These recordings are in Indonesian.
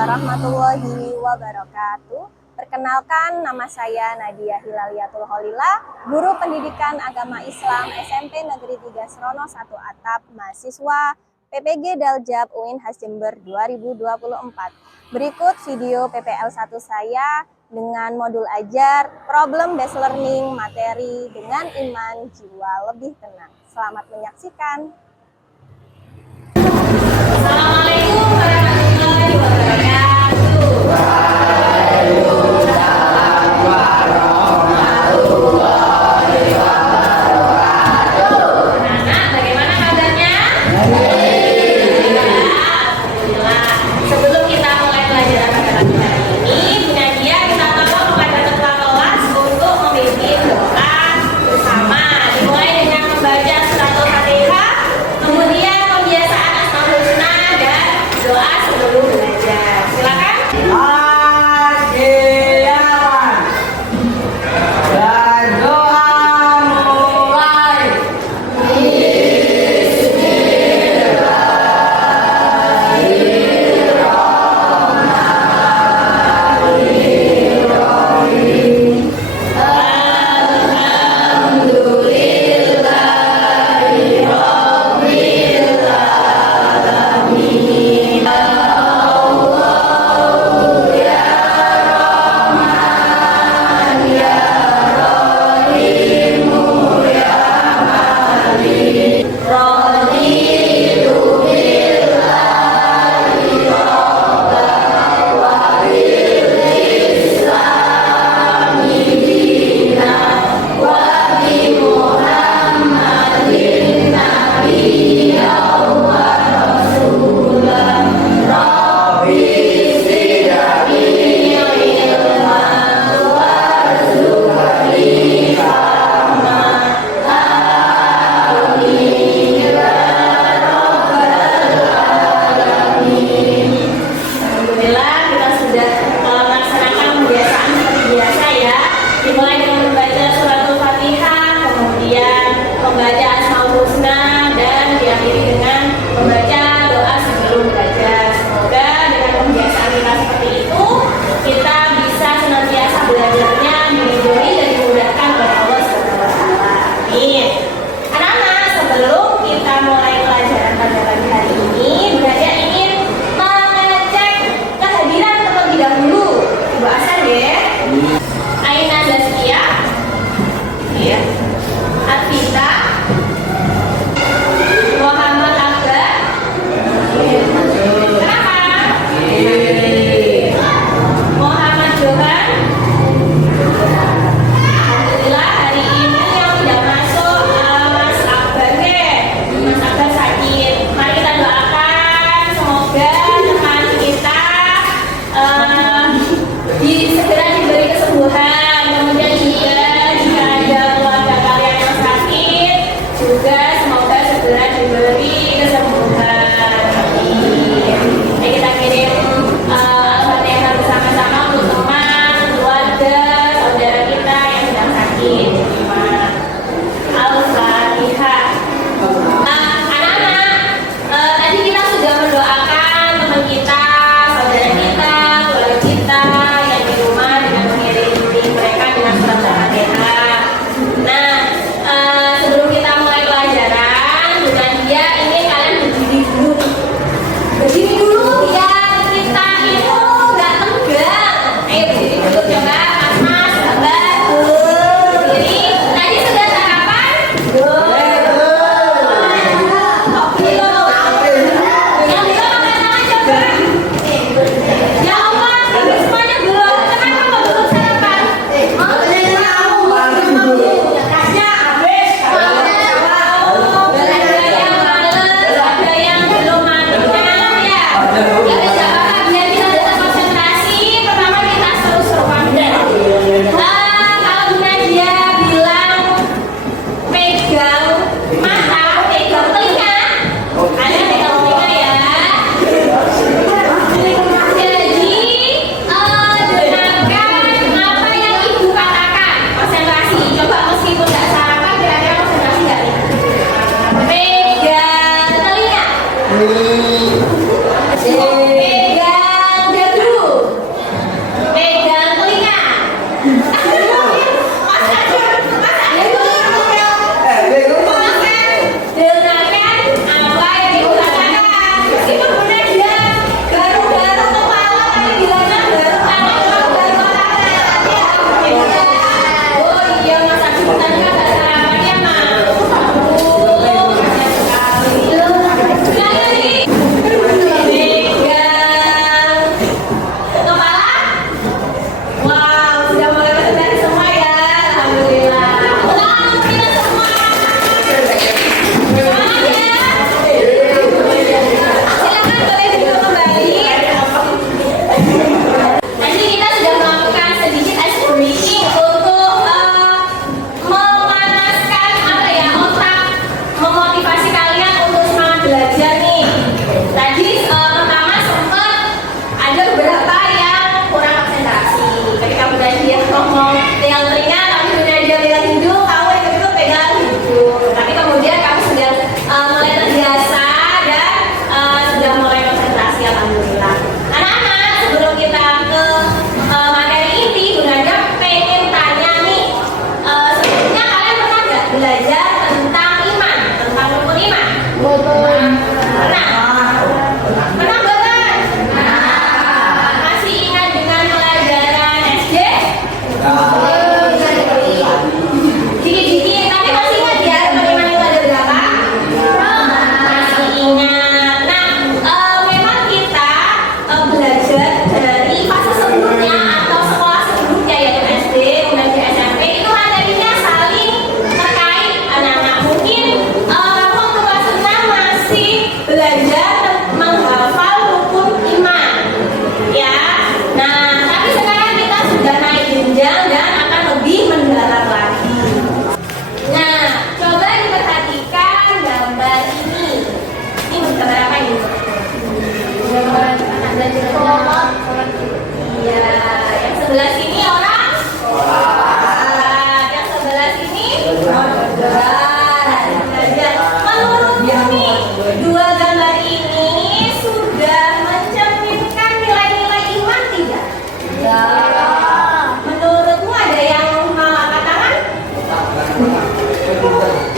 warahmatullahi wabarakatuh. Perkenalkan, nama saya Nadia Hilaliatul Holila, Guru Pendidikan Agama Islam SMP Negeri 3 Serono 1 Atap, mahasiswa PPG Daljab UIN Has Jember 2024. Berikut video PPL 1 saya dengan modul ajar Problem Based Learning materi dengan iman jiwa lebih tenang. Selamat menyaksikan. Assalamualaikum warahmatullahi wabarakatuh. Anak-anak, bagaimana kabarnya? Alhamdulillah. Sebelum kita mulai pelajaran pada pagi hari ini, Bu Nadia minta tolong kepada ketua kelas untuk memimpin doa bersama. Dimulai dengan membaca surat Al-Fatihah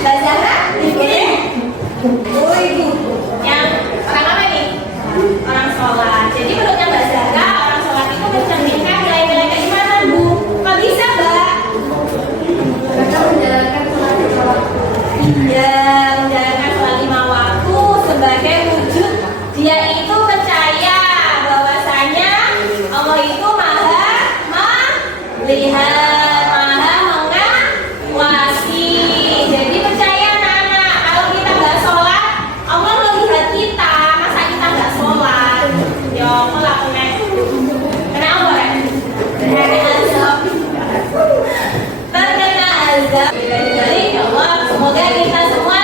Mbak Zahra, boleh? Oh ibu. Yang orang apa nih? Orang sholat. Jadi menurutnya Mbak Zahra, orang sholat itu mencerminkan nilai-nilai keimanan, Bu. Kok bisa, Mbak? Mereka menjalankan sholat lima waktu. Iya, menjalankan sholat 5 waktu sebagai wujud dia itu percaya bahwasanya Allah itu maha melihat, maha mengawasi. Jadi percaya anak-anak, kalau kita nggak sholat, Allah melihat kita, masa kita nggak sholat? Ya Allah lakukan. Kenapa kan? Terkena azab. Terkena azab. Jadi ya Allah, semoga kita semua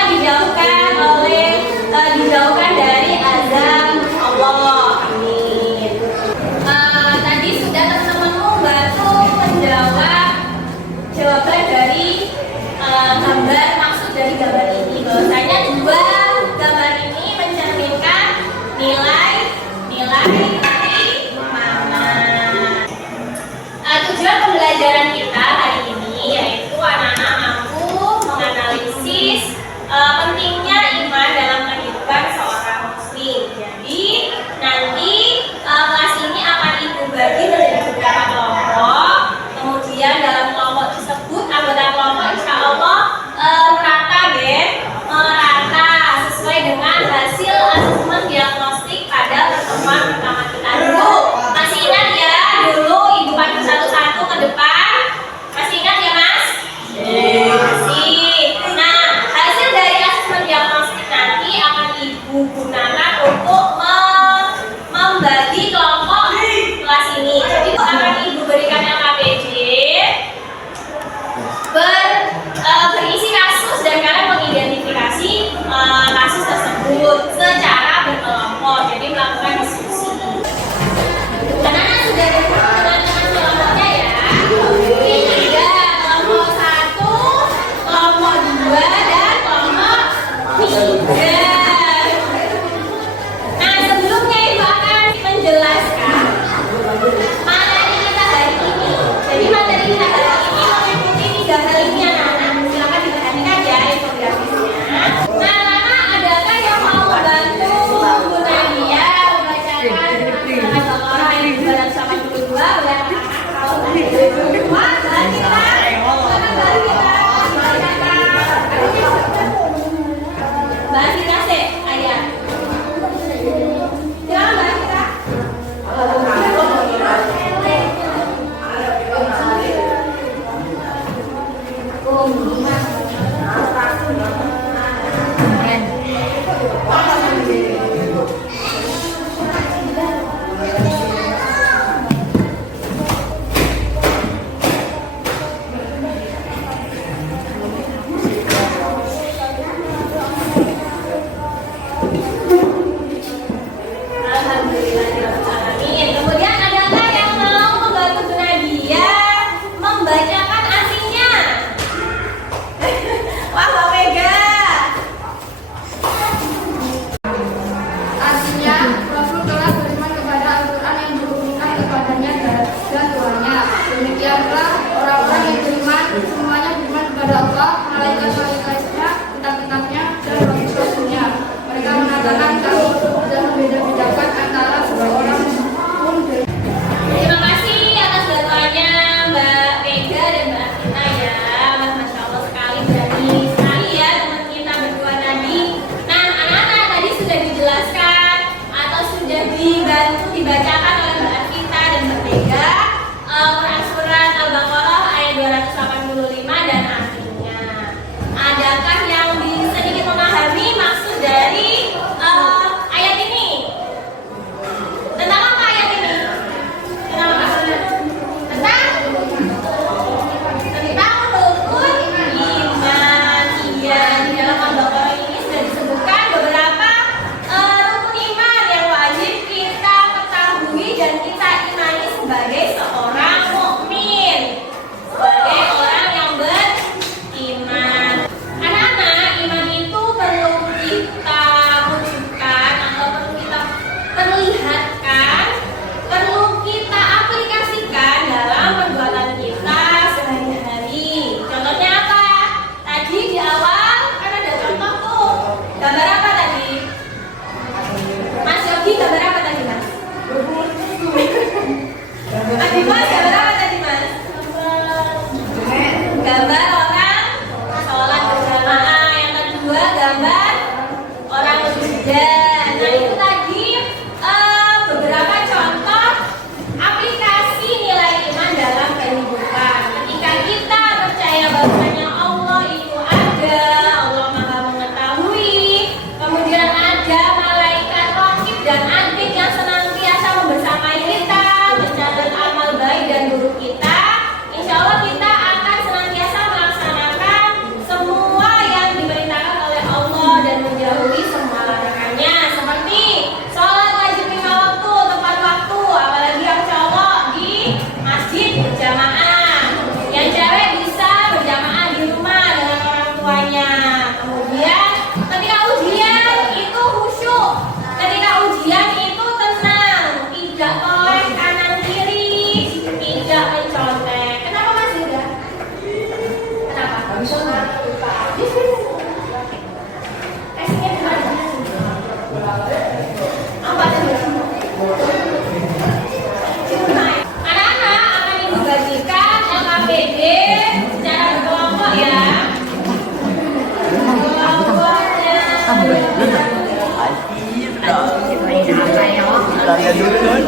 Larian dulu kan.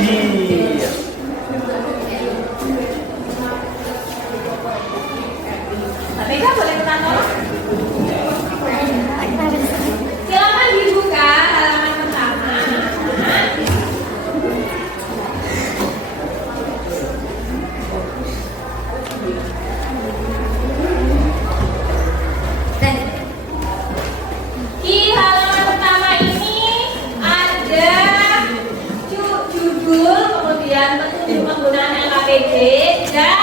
Iya. Tapi kan boleh kita tolong? Silakan dibuka halaman pertama. Di halaman pertama ini ada judul, kemudian petunjuk penggunaan LKPD dan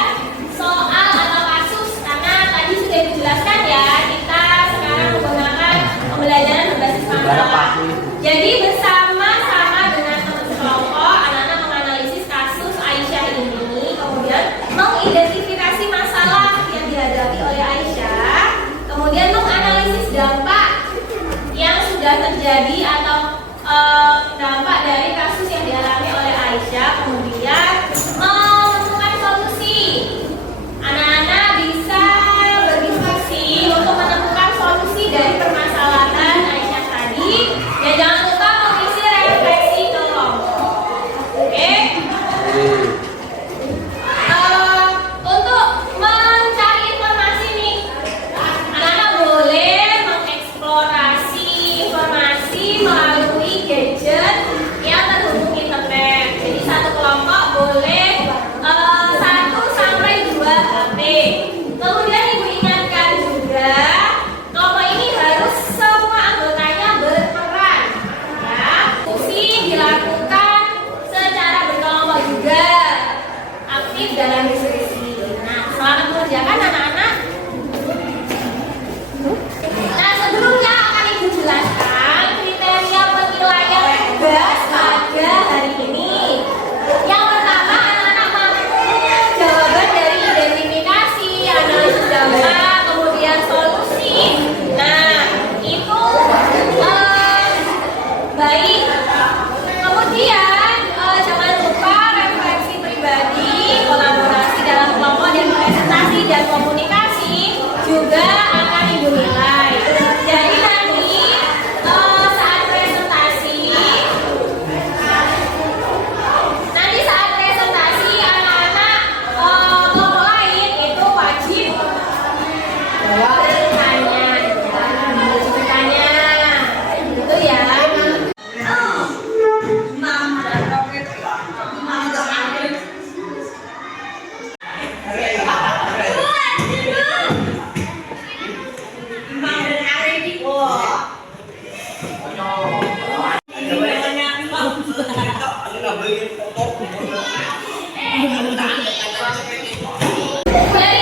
soal atau kasus. Karena tadi sudah dijelaskan ya, kita sekarang menggunakan pembelajaran berbasis masalah. Jadi bersama-sama dengan teman sekelompok, anak-anak menganalisis kasus Aisyah ini, kemudian mengidentifikasi masalah yang dihadapi oleh Aisyah, kemudian menganalisis dampak yang sudah terjadi atau dampak dari kasus yang dialami oleh Aisyah, kemudian menemukan solusi. Anak-anak bisa berdiskusi untuk menemukan solusi dari permasalahan Aisyah tadi, dan jangan lupa mengisi refleksi kelompok. Oke? Untuk mencari informasi nih, anak-anak boleh mengeksplorasi informasi melalui gadget yang terhubung internet. Jadi satu kelompok boleh 1 sampai 2 HP. Kemudian ibu ingatkan juga, kelompok ini harus semua anggotanya berperan. Ya, diskusi dilakukan secara berkelompok juga, aktif dalam diskusi. Nah, selamat mengerjakan anak-anak. Nah, sebelumnya akan ibu jelaskan kriteria penilaian tugas pada hari ini. Yang pertama, anak-anak mampu jawaban dari identifikasi, analisis dampak, kemudian solusi. Nah, itu baik. Kemudian jangan lupa refleksi pribadi, kolaborasi dalam kelompok, dan presentasi dan komunikasi juga akan ibu nilai. Jadi nanti saat presentasi anak-anak kelompok lain itu wajib bertanya, gitu ya. Boleh